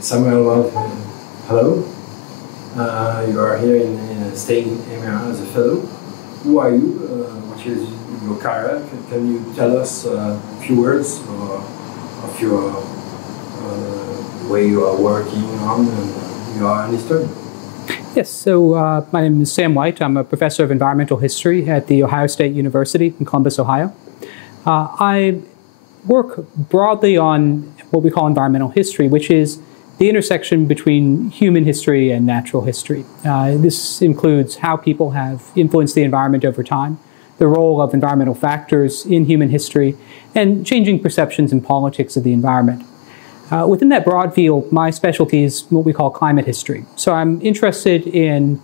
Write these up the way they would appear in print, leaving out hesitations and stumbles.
Samuel White, hello. You are here staying in IMéRA as a fellow. Who are you? What is your career? Can you tell us a few words of your way you are working on and you are an historian? Yes, so my name is Sam White. I'm a professor of environmental history at The Ohio State University in Columbus, Ohio. I work broadly on what we call environmental history, which is the intersection between human history and natural history. This includes how people have influenced the environment over time, the role of environmental factors in human history, and changing perceptions and politics of the environment. Within that broad field, my specialty is what we call climate history. So I'm interested in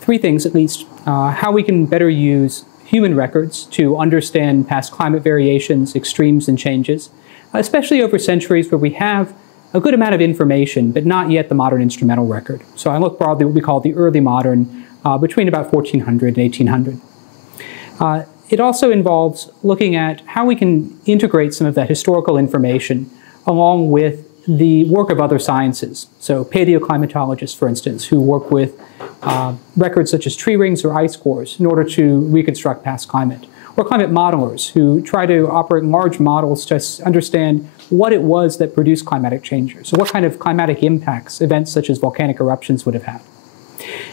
three things at least: how we can better use human records to understand past climate variations, extremes, and changes, especially over centuries where we have a good amount of information, but not yet the modern instrumental record. So I look broadly at what we call the early modern, between about 1400 and 1800. It also involves looking at how we can integrate some of that historical information along with the work of other sciences. So paleoclimatologists, for instance, who work with records such as tree rings or ice cores in order to reconstruct past climate. Or climate modelers who try to operate large models to understand what it was that produced climatic changes. So what kind of climatic impacts events such as volcanic eruptions would have had.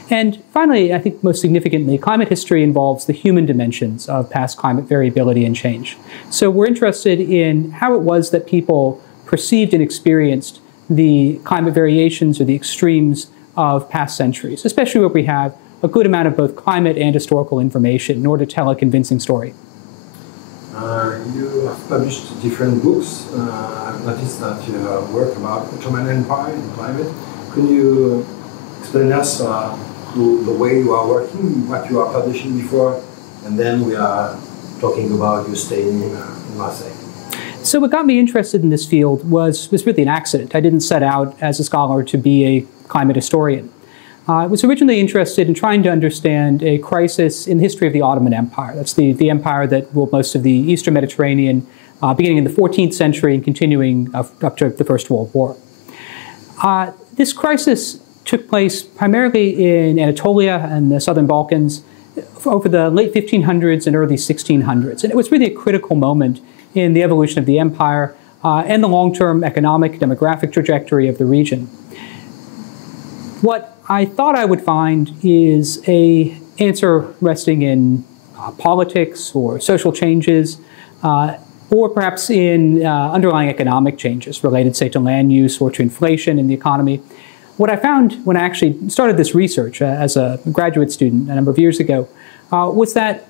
And finally, I think most significantly, climate history involves the human dimensions of past climate variability and change. So we're interested in how it was that people perceived and experienced the climate variations or the extremes of past centuries, especially where we have a good amount of both climate and historical information in order to tell a convincing story. You have published different books. I've noticed that you work about the Ottoman Empire and climate. Can you explain us the way you are working, what you are publishing before, and then we are talking about you staying in Marseille? So what got me interested in this field was really an accident. I didn't set out as a scholar to be a climate historian. I was originally interested in trying to understand a crisis in the history of the Ottoman Empire. That's the empire that ruled most of the Eastern Mediterranean, beginning in the 14th century and continuing up to the First World War. This crisis took place primarily in Anatolia and the Southern Balkans over the late 1500s and early 1600s. And it was really a critical moment in the evolution of the empire and the long-term economic, demographic trajectory of the region. What I thought I would find is an answer resting in politics or social changes, or perhaps in underlying economic changes related, say, to land use or to inflation in the economy. What I found when I actually started this research as a graduate student a number of years ago was that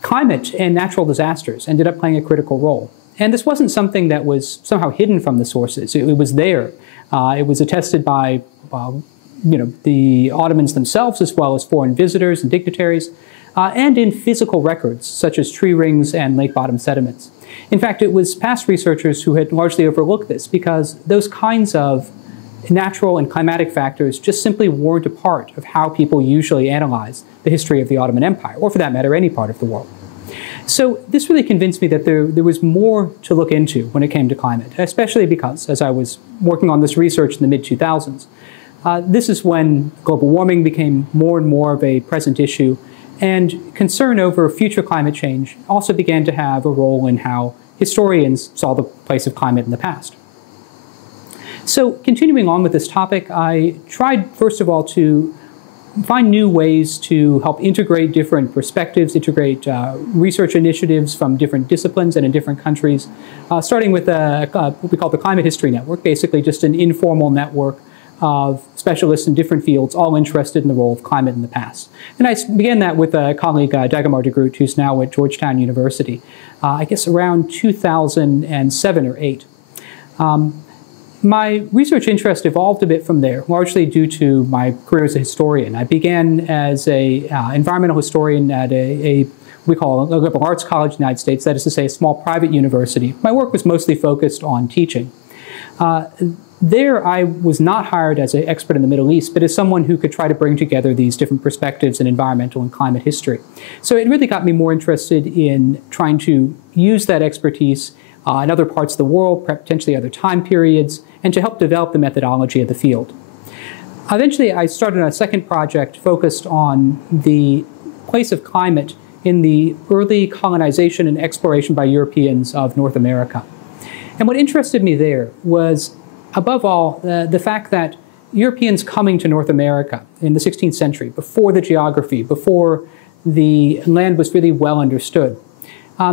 climate and natural disasters ended up playing a critical role. And this wasn't something that was somehow hidden from the sources. It was there. It was attested by the Ottomans themselves, as well as foreign visitors and dignitaries, and in physical records, such as tree rings and lake bottom sediments. In fact, it was past researchers who had largely overlooked this because those kinds of natural and climatic factors just simply weren't a part of how people usually analyze the history of the Ottoman Empire, or for that matter, any part of the world. So this really convinced me that there was more to look into when it came to climate, especially because, as I was working on this research in the mid-2000s, this is when global warming became more and more of a present issue, and concern over future climate change also began to have a role in how historians saw the place of climate in the past. So continuing on with this topic, I tried, first of all, to find new ways to help integrate different perspectives, integrate research initiatives from different disciplines and in different countries, starting with what we call the Climate History Network, basically just an informal network of specialists in different fields, all interested in the role of climate in the past. And I began that with a colleague, Dagmar de Groot, who's now at Georgetown University, I guess around 2007 or 8. My research interest evolved a bit from there, largely due to my career as a historian. I began as an environmental historian at we call a liberal arts college in the United States, that is to say, a small private university. My work was mostly focused on teaching. There, I was not hired as an expert in the Middle East, but as someone who could try to bring together these different perspectives in environmental and climate history. So it really got me more interested in trying to use that expertise in other parts of the world, potentially other time periods, and to help develop the methodology of the field. Eventually, I started a second project focused on the place of climate in the early colonization and exploration by Europeans of North America. And what interested me there was, above all, the fact that Europeans coming to North America in the 16th century, before the geography, before the land was really well understood,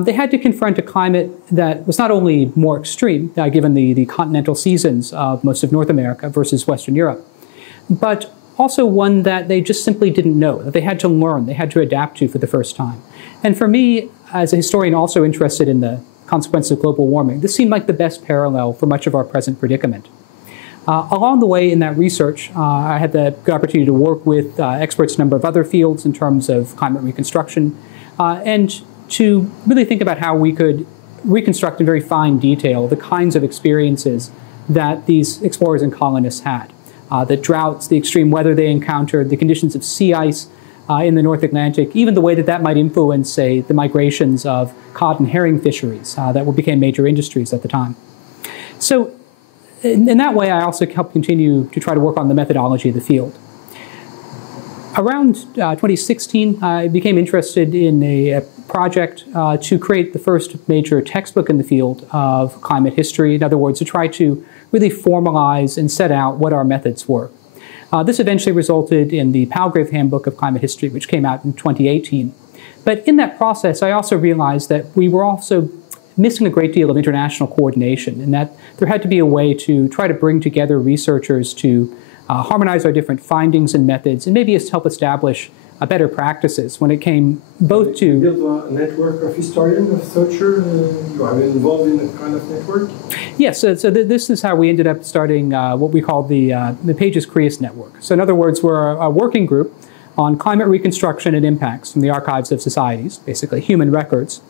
they had to confront a climate that was not only more extreme, given the continental seasons of most of North America versus Western Europe, but also one that they just simply didn't know, that they had to learn, they had to adapt to for the first time. And for me, as a historian also interested in the consequences of global warming, this seemed like the best parallel for much of our present predicament. Along the way in that research, I had the good opportunity to work with experts in a number of other fields in terms of climate reconstruction, and to really think about how we could reconstruct in very fine detail the kinds of experiences that these explorers and colonists had. The droughts, the extreme weather they encountered, the conditions of sea ice in the North Atlantic, even the way that that might influence, say, the migrations of cod and herring fisheries that became major industries at the time. So in that way, I also helped continue to try to work on the methodology of the field. Around 2016, I became interested in a project to create the first major textbook in the field of climate history. In other words, to try to really formalize and set out what our methods were. This eventually resulted in the Palgrave Handbook of Climate History, which came out in 2018. But in that process, I also realized that we were also missing a great deal of international coordination, and that there had to be a way to try to bring together researchers to harmonize our different findings and methods, and maybe help establish better practices when it came both to... You built a network of historians, of researchers, you are involved in a kind of network? Yes, so this is how we ended up starting what we call the Pages Creus Network. So in other words, we're a working group on climate reconstruction and impacts from the archives of societies, basically human records,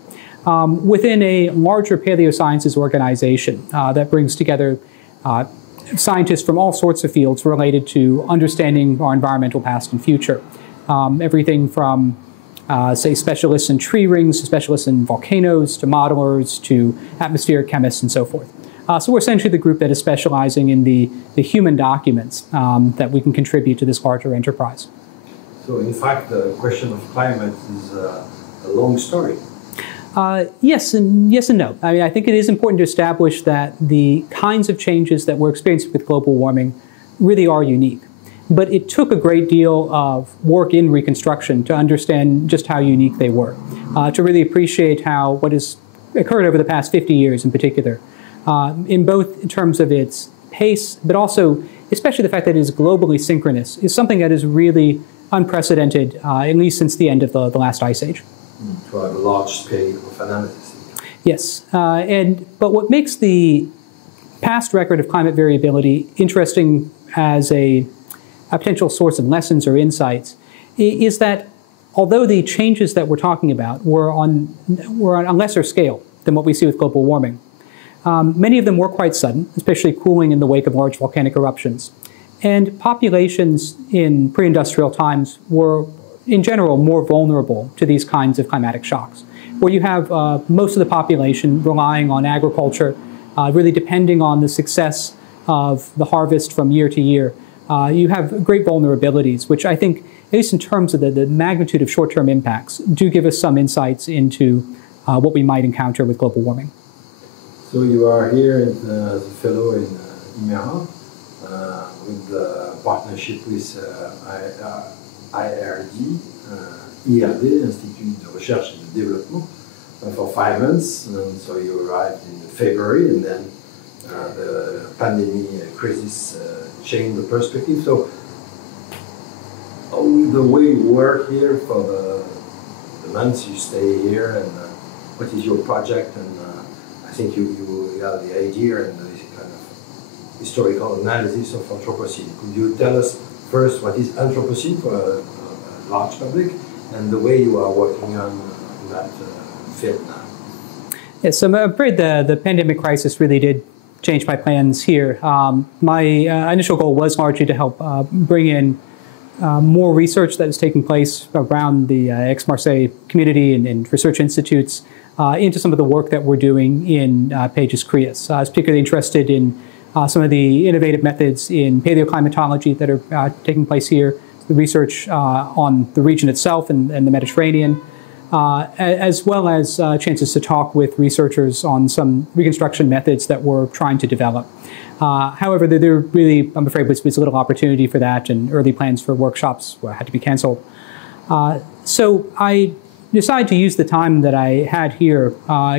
within a larger paleosciences organization that brings together scientists from all sorts of fields related to understanding our environmental past and future. Everything from, say, specialists in tree rings, to specialists in volcanoes, to modelers, to atmospheric chemists, and so forth. So we're essentially the group that is specializing in the human documents that we can contribute to this larger enterprise. So in fact, the question of climate is a long story. Yes and no. I mean, I think it is important to establish that the kinds of changes that we're experiencing with global warming really are unique. But it took a great deal of work in reconstruction to understand just how unique they were, to really appreciate how what has occurred over the past 50 years in particular, in both in terms of its pace, but also especially the fact that it is globally synchronous, is something that is really unprecedented, at least since the end of the last ice age. To have a large scale of analysis. Yes, but what makes the past record of climate variability interesting as a potential source of lessons or insights is that although the changes that we're talking about were on a lesser scale than what we see with global warming, many of them were quite sudden, especially cooling in the wake of large volcanic eruptions. And populations in pre-industrial times were, in general, more vulnerable to these kinds of climatic shocks, where you have most of the population relying on agriculture, really depending on the success of the harvest from year to year. You have great vulnerabilities, which I think, at least in terms of the magnitude of short-term impacts, do give us some insights into what we might encounter with global warming. So you are here as a fellow in IMéRA, with the partnership with IRD, Institut de Recherche et de Développement, for 5 months. And so you arrived in February, and then the pandemic crisis changed the perspective. So the way you work here for the months you stay here, and what is your project? And I think you have the idea and the kind of historical analysis of Anthropocene. Could you tell us first what is Anthropocene for a large public, and the way you are working on that field now? Yes, I'm afraid the pandemic crisis really did change my plans here. My initial goal was largely to help bring in more research that was taking place around the Aix-Marseille community and research institutes into some of the work that we're doing in Pages Creus. I was particularly interested in some of the innovative methods in paleoclimatology that are taking place here, the research on the region itself and the Mediterranean, as well as chances to talk with researchers on some reconstruction methods that we're trying to develop. However, there really, I'm afraid, was little opportunity for that, and early plans for workshops had to be canceled. So I decided to use the time that I had here,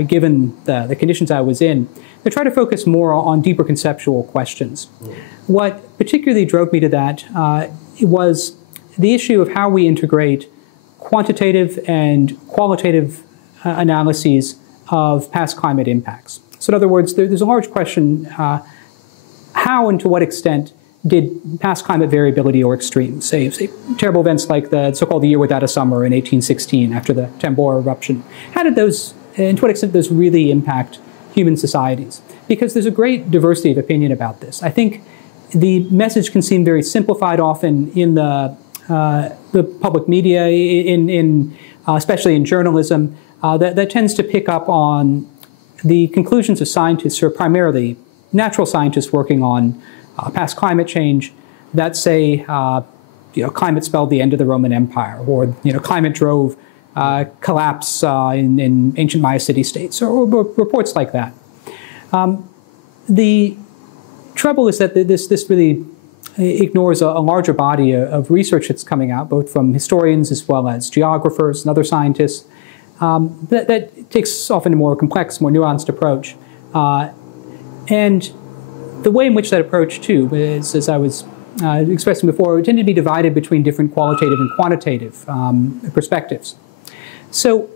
given the conditions I was in, to try to focus more on deeper conceptual questions. What particularly drove me to that was the issue of how we integrate quantitative and qualitative analyses of past climate impacts. So in other words, there's a large question, how and to what extent did past climate variability or extremes, say terrible events like the so-called the year without a summer in 1816 after the Tambora eruption, how did those, and to what extent did those really impact human societies? Because there's a great diversity of opinion about this. I think the message can seem very simplified often in the public media, especially in journalism, that tends to pick up on the conclusions of scientists who are primarily natural scientists working on past climate change that say, climate spelled the end of the Roman Empire, or climate drove collapse in ancient Maya city-states, or reports like that. The trouble is that this really ignores a larger body of research that's coming out, both from historians as well as geographers and other scientists, that takes often a more complex, more nuanced approach. And the way in which that approach, too, is, as I was expressing before, tended to be divided between different qualitative and quantitative perspectives. So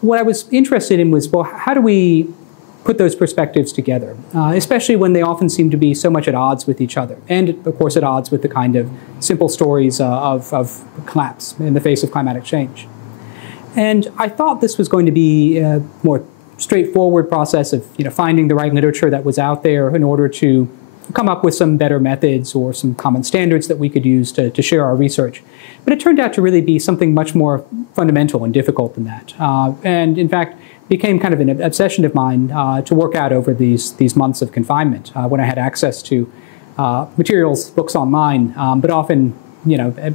what I was interested in was, well, how do we put those perspectives together, especially when they often seem to be so much at odds with each other, and, of course, at odds with the kind of simple stories of collapse in the face of climatic change. And I thought this was going to be a more straightforward process of finding the right literature that was out there in order to come up with some better methods or some common standards that we could use to share our research. But it turned out to really be something much more fundamental and difficult than that. And in fact, became kind of an obsession of mine to work out over these months of confinement when I had access to materials, books online, but often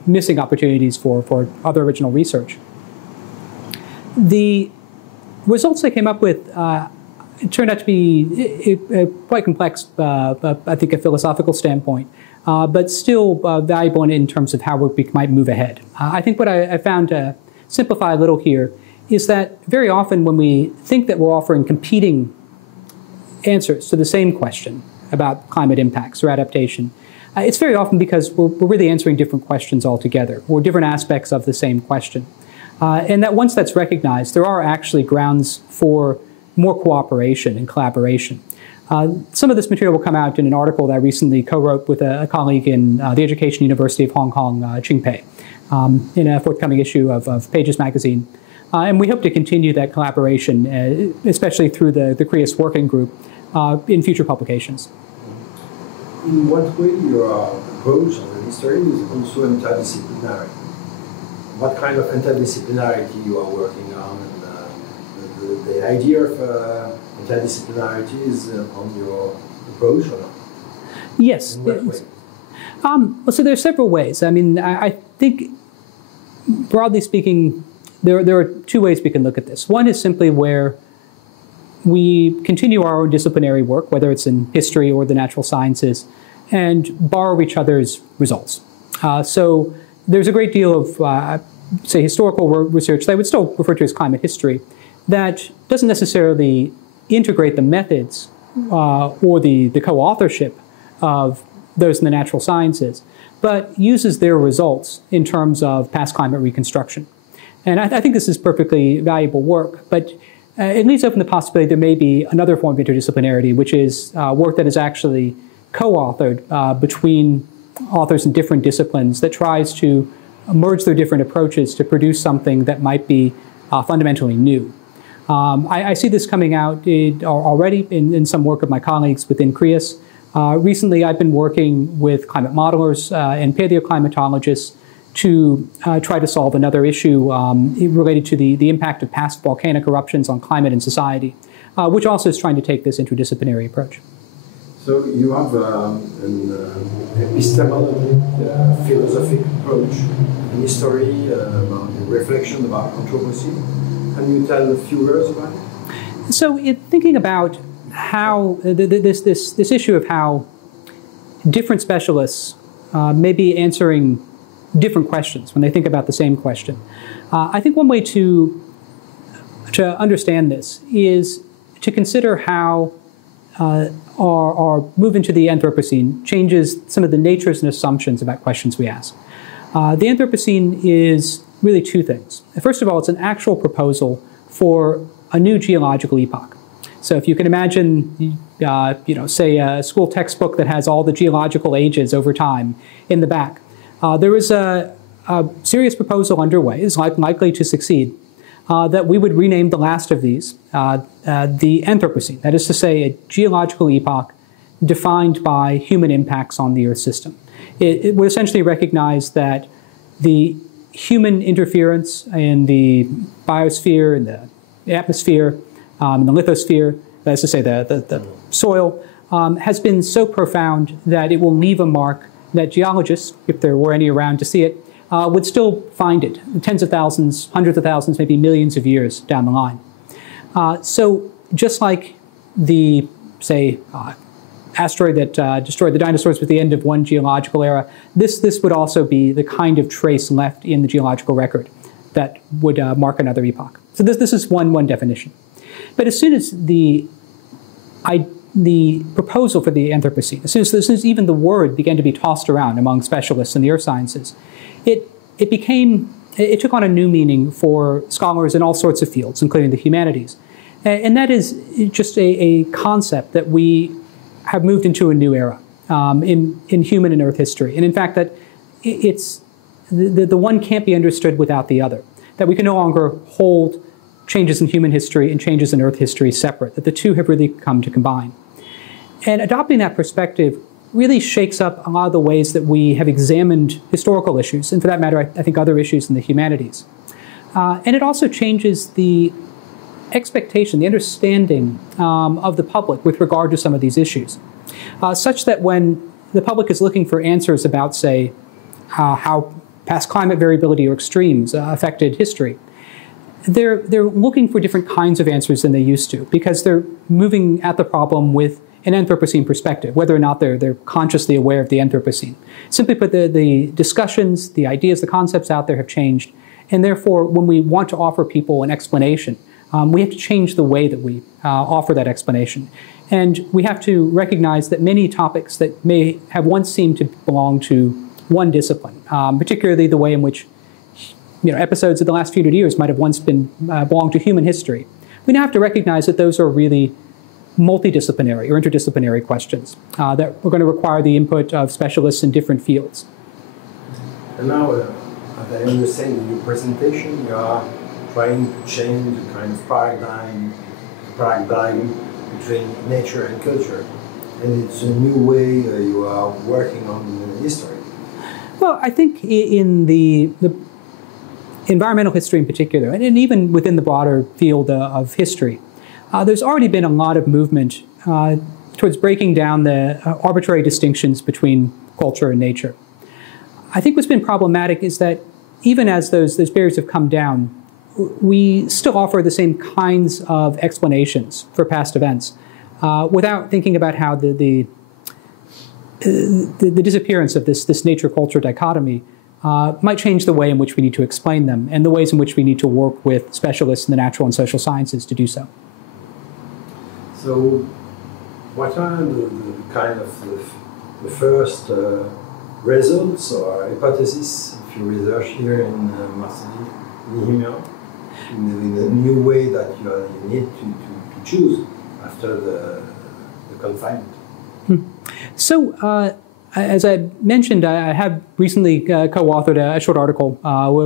missing opportunities for other original research. The results they came up with it turned out to be quite complex, I think, a philosophical standpoint, but still valuable in terms of how we might move ahead. I think what I found to simplify a little here is that very often when we think that we're offering competing answers to the same question about climate impacts or adaptation, it's very often because we're really answering different questions altogether, or different aspects of the same question. And that once that's recognized, there are actually grounds for more cooperation and collaboration. Some of this material will come out in an article that I recently co-wrote with a colleague in the Education University of Hong Kong, Qingpei, in a forthcoming issue of Pages magazine. And we hope to continue that collaboration, especially through the CREAS working group, in future publications. In what way your approach on the history is also interdisciplinary? What kind of interdisciplinarity you are working on? And the idea of interdisciplinarity is on your approach or not? Yes. In what way? Well, so there are several ways. I mean, I think, broadly speaking, there are two ways we can look at this. One is simply where we continue our own disciplinary work, whether it's in history or the natural sciences, and borrow each other's results. So there's a great deal of, say, historical research that I would still refer to as climate history that doesn't necessarily integrate the methods or the co-authorship of those in the natural sciences, but uses their results in terms of past climate reconstruction. And I think this is perfectly valuable work, but it leaves open the possibility there may be another form of interdisciplinarity, which is work that is actually co-authored between authors in different disciplines that tries to merge their different approaches to produce something that might be fundamentally new. I see this coming out already in some work of my colleagues within CREAS. Recently, I've been working with climate modelers and paleoclimatologists to try to solve another issue related to the impact of past volcanic eruptions on climate and society, which also is trying to take this interdisciplinary approach. So you have an epistemologic, philosophic approach, an history, about a reflection about Anthropocene. Can you tell a few words about it? So in thinking about how this issue of how different specialists may be answering different questions when they think about the same question, I think one way to understand this is to consider how our move into the Anthropocene changes some of the natures and assumptions about questions we ask. The Anthropocene is really two things. First of all, it's an actual proposal for a new geological epoch. So if you can imagine, say a school textbook that has all the geological ages over time in the back, there is a serious proposal underway, is likely to succeed, that we would rename the last of these the Anthropocene. That is to say, a geological epoch defined by human impacts on the Earth system. It would essentially recognize that the human interference in the biosphere, in the atmosphere, in the lithosphere, that is to say the soil, has been so profound that it will leave a mark that geologists, if there were any around to see it, would still find it tens of thousands, hundreds of thousands, maybe millions of years down the line. So just like the, say, asteroid that destroyed the dinosaurs with the end of one geological era, this would also be the kind of trace left in the geological record that would mark another epoch. So this is one definition. But as soon as the proposal for the Anthropocene, as soon as even the word began to be tossed around among specialists in the earth sciences, it took on a new meaning for scholars in all sorts of fields, including the humanities. And that is just a concept that we have moved into a new era in human and earth history. And in fact, that it's the one can't be understood without the other, that we can no longer hold changes in human history and changes in earth history separate, that the two have really come to combine. And adopting that perspective really shakes up a lot of the ways that we have examined historical issues, and for that matter, I think other issues in the humanities. And it also changes the expectation, the understanding of the public with regard to some of these issues, such that when the public is looking for answers about, say, how past climate variability or extremes affected history, they're looking for different kinds of answers than they used to, because they're moving at the problem with an Anthropocene perspective, whether or not they're consciously aware of the Anthropocene. Simply put, the discussions, the ideas, the concepts out there have changed, and therefore, when we want to offer people an explanation, we have to change the way that we offer that explanation. And we have to recognize that many topics that may have once seemed to belong to one discipline, particularly the way in which episodes of the last few hundred years might have once been belonged to human history. We now have to recognize that those are really multidisciplinary or interdisciplinary questions that are going to require the input of specialists in different fields. And now, as I understand in your presentation, you are trying to change the kind of paradigm between nature and culture. And it's a new way you are working on history. Well, I think in the environmental history in particular, and even within the broader field of history, there's already been a lot of movement towards breaking down the arbitrary distinctions between culture and nature. I think what's been problematic is that even as those barriers have come down, we still offer the same kinds of explanations for past events without thinking about how the disappearance of this nature-culture dichotomy might change the way in which we need to explain them and the ways in which we need to work with specialists in the natural and social sciences to do so. So, what are the kind of the first results or hypotheses of your research here in Marseille, in IMéRA, in the new way that you need to choose after the confinement? So, as I mentioned, I have recently co-authored a short article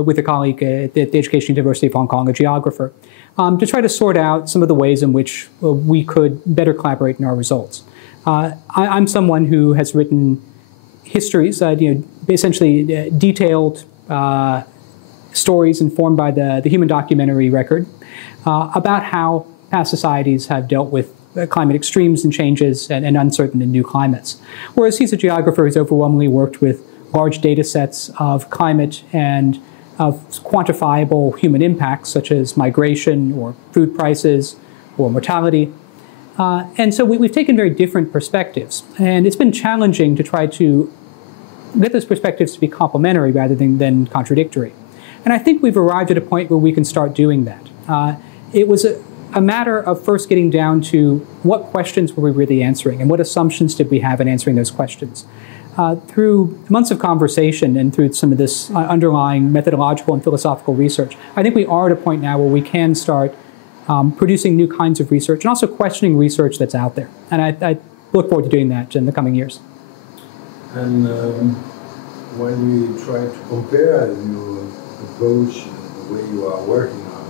with a colleague at the Education University of Hong Kong, a geographer, to try to sort out some of the ways in which we could better collaborate in our results. I'm someone who has written histories, essentially detailed stories informed by the human documentary record about how past societies have dealt with climate extremes and changes and uncertain in new climates. Whereas he's a geographer who's overwhelmingly worked with large data sets of climate and of quantifiable human impacts, such as migration or food prices or mortality. And so we've taken very different perspectives. And it's been challenging to try to get those perspectives to be complementary rather than contradictory. And I think we've arrived at a point where we can start doing that. It was a matter of first getting down to what questions were we really answering and what assumptions did we have in answering those questions. Through months of conversation and through some of this underlying methodological and philosophical research, I think we are at a point now where we can start producing new kinds of research and also questioning research that's out there. And I look forward to doing that in the coming years. And when you try to compare your approach, the way you are working on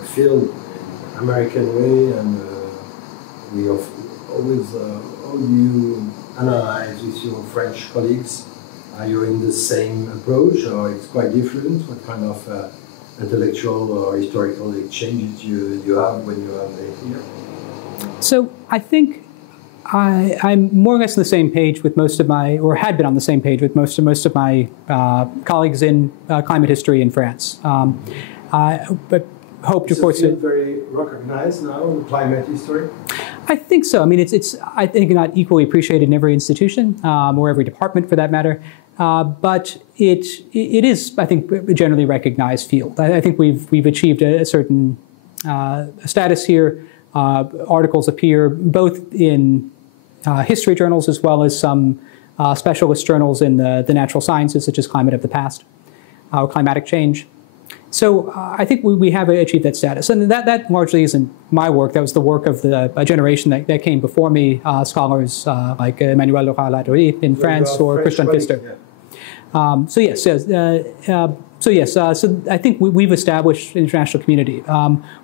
the field in American way, and we always, how do you analyze with your French colleagues? Are you in the same approach, or it's quite different? What kind of intellectual or historical exchanges you have when you are here? So I think I'm more or less on the same page with most of my, or had been on the same page with most of my colleagues in climate history in France. But hoped, of course, it's very recognized now in climate history. I think so. I mean, it's I think not equally appreciated in every institution or every department for that matter. But it is, I think, a generally recognized field. I think we've achieved a certain status here. Articles appear both in history journals as well as some specialist journals in the natural sciences, such as Climate of the Past, or Climatic Change. So I think we have achieved that status. And that largely isn't my work. That was the work of a generation that came before me, scholars like Emmanuel Laura-Ladorie in France or Christian Pfister. Yeah. So I think we've established an international community.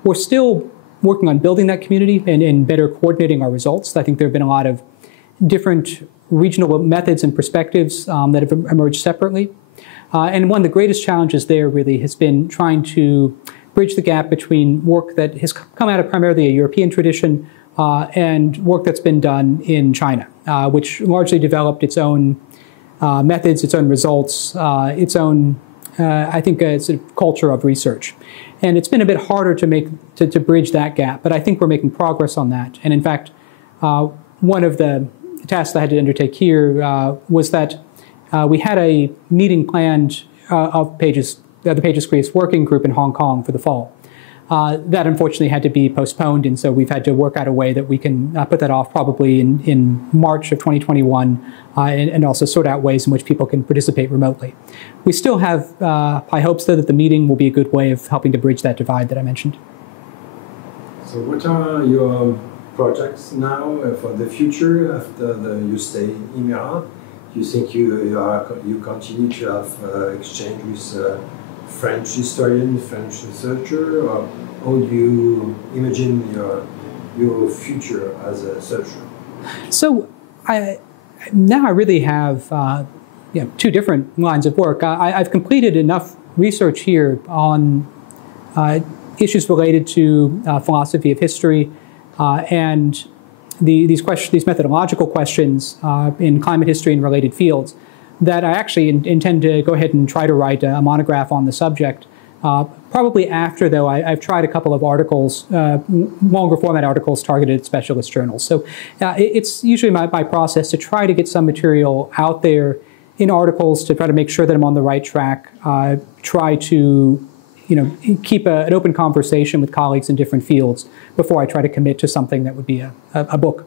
We're still working on building that community and better coordinating our results. I think there have been a lot of different regional methods and perspectives that have emerged separately. And one of the greatest challenges there really has been trying to bridge the gap between work that has come out of primarily a European tradition and work that's been done in China, which largely developed its own methods, its own results, its own, I think, sort of culture of research. And it's been a bit harder to bridge that gap, but I think we're making progress on that. And in fact, one of the tasks that I had to undertake here was that we had a meeting planned of the Pages Creates Working Group in Hong Kong for the fall. That unfortunately had to be postponed, and so we've had to work out a way that we can put that off probably in March of 2021 and also sort out ways in which people can participate remotely. We still have high hopes, though, that the meeting will be a good way of helping to bridge that divide that I mentioned. So what are your projects now for the future after you stay in IMéRA? Do you think you continue to have exchange with French historian, French researcher, or how do you imagine your future as a researcher? So now I really have two different lines of work. I've completed enough research here on issues related to philosophy of history and these methodological questions in climate history and related fields that I actually intend to go ahead and try to write a monograph on the subject. Probably after, though, I've tried a couple of articles, longer format articles targeted at specialist journals. So it's usually my process to try to get some material out there in articles to try to make sure that I'm on the right track, try to keep an open conversation with colleagues in different fields before I try to commit to something that would be a book.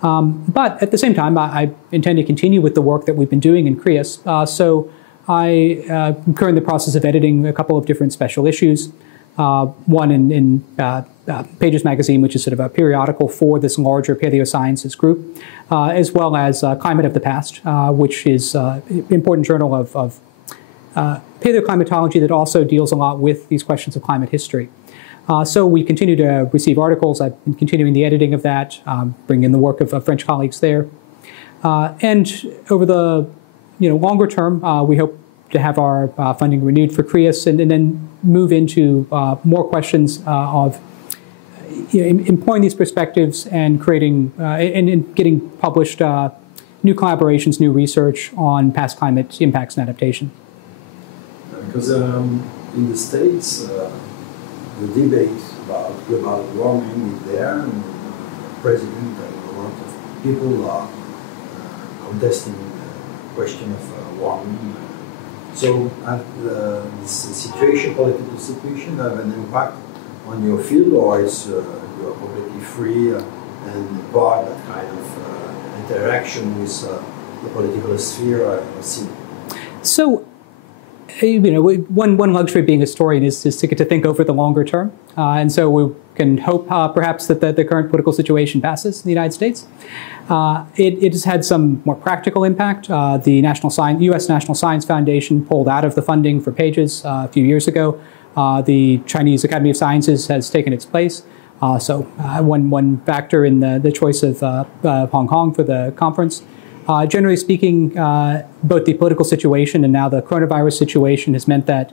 But at the same time, I intend to continue with the work that we've been doing in CREAS. So I am currently in the process of editing a couple of different special issues. One in Pages magazine, which is sort of a periodical for this larger paleosciences group, as well as Climate of the Past, which is an important journal of paleoclimatology that also deals a lot with these questions of climate history. So we continue to receive articles. I've been continuing the editing of that, bringing in the work of French colleagues there. And over the longer term, we hope to have our funding renewed for CREAS and then move into more questions of employing these perspectives and creating and getting published new collaborations, new research on past climate impacts and adaptation. Because in the States, the debate about global warming is there, and the president and a lot of people are contesting the question of warming. So, this situation, political situation, have an impact on your field, or is you are completely free and part that kind of interaction with the political sphere? So, one luxury of being a historian is to get to think over the longer term, and so we can hope perhaps that the current political situation passes in the United States. It has had some more practical impact. The U.S. National Science Foundation pulled out of the funding for Pages a few years ago. The Chinese Academy of Sciences has taken its place. So one factor in the choice of Hong Kong for the conference. Generally speaking, both the political situation and now the coronavirus situation has meant that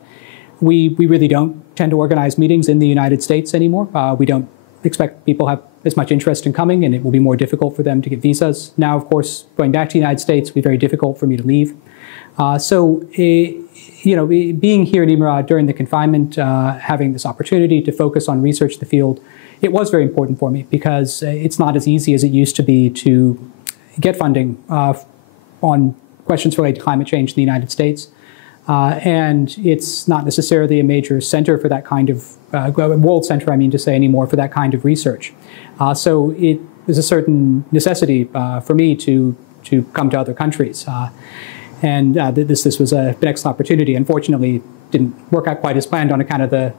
we really don't tend to organize meetings in the United States anymore. We don't expect people have as much interest in coming, and it will be more difficult for them to get visas. Now, of course, going back to the United States will be very difficult for me to leave. So being here at IMéRA during the confinement, having this opportunity to focus on research in the field, it was very important for me because it's not as easy as it used to be to get funding on questions related to climate change in the United States. And it's not necessarily a major center for that kind of, world center, I mean to say, anymore for that kind of research. So it is a certain necessity for me to come to other countries. And this was an excellent opportunity. Unfortunately, it didn't work out quite as planned on account of the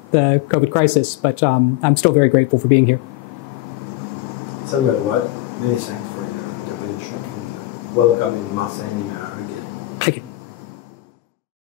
COVID crisis, but I'm still very grateful for being here. Samuel White, many thanks for your intervention. Welcome in Marseille, IMéRA again. Thank you.